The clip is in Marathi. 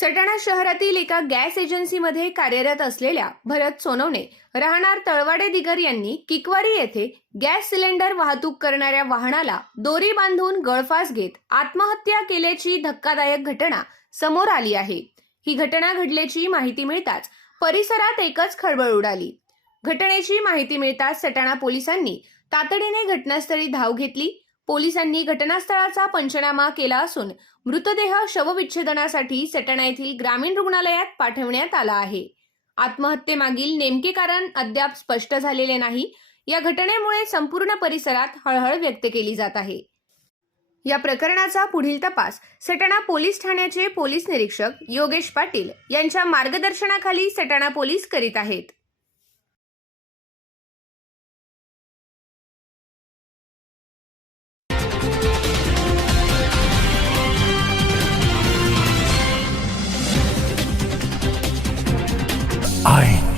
सटाणा शहरातील एका गॅस एजन्सीमध्ये कार्यरत असलेल्या भरत सोनवणे राहणार तळवाडे दिगर यांनी किकवारी येथे गॅस सिलेंडर वाहतूक करणाऱ्या वाहनाला दोरी बांधून गळफास घेत आत्महत्या केल्याची धक्कादायक घटना समोर आली आहे। ही घटना घडल्याची माहिती मिळताच परिसरात एकच खळबळ उडाली। घटनेची माहिती मिळताच सटाणा पोलिसांनी तातडीने घटनास्थळी धाव घेतली। पोलिसांनी घटनास्थळाचा पंचनामा केला असून मृतदेह शवविच्छेदनासाठी सटाणा येथील ग्रामीण रुग्णालयात पाठवण्यात आला आहे। आत्महत्येमागील नेमके कारण अद्याप स्पष्ट झालेले नाही। या घटनेमुळे संपूर्ण परिसरात हळहळ व्यक्त केली जात आहे। या प्रकरणाचा पुढील तपास सटाणा पोलीस ठाण्याचे पोलीस निरीक्षक योगेश पाटील यांच्या मार्गदर्शनाखाली सटाणा पोलीस करीत आहेत। I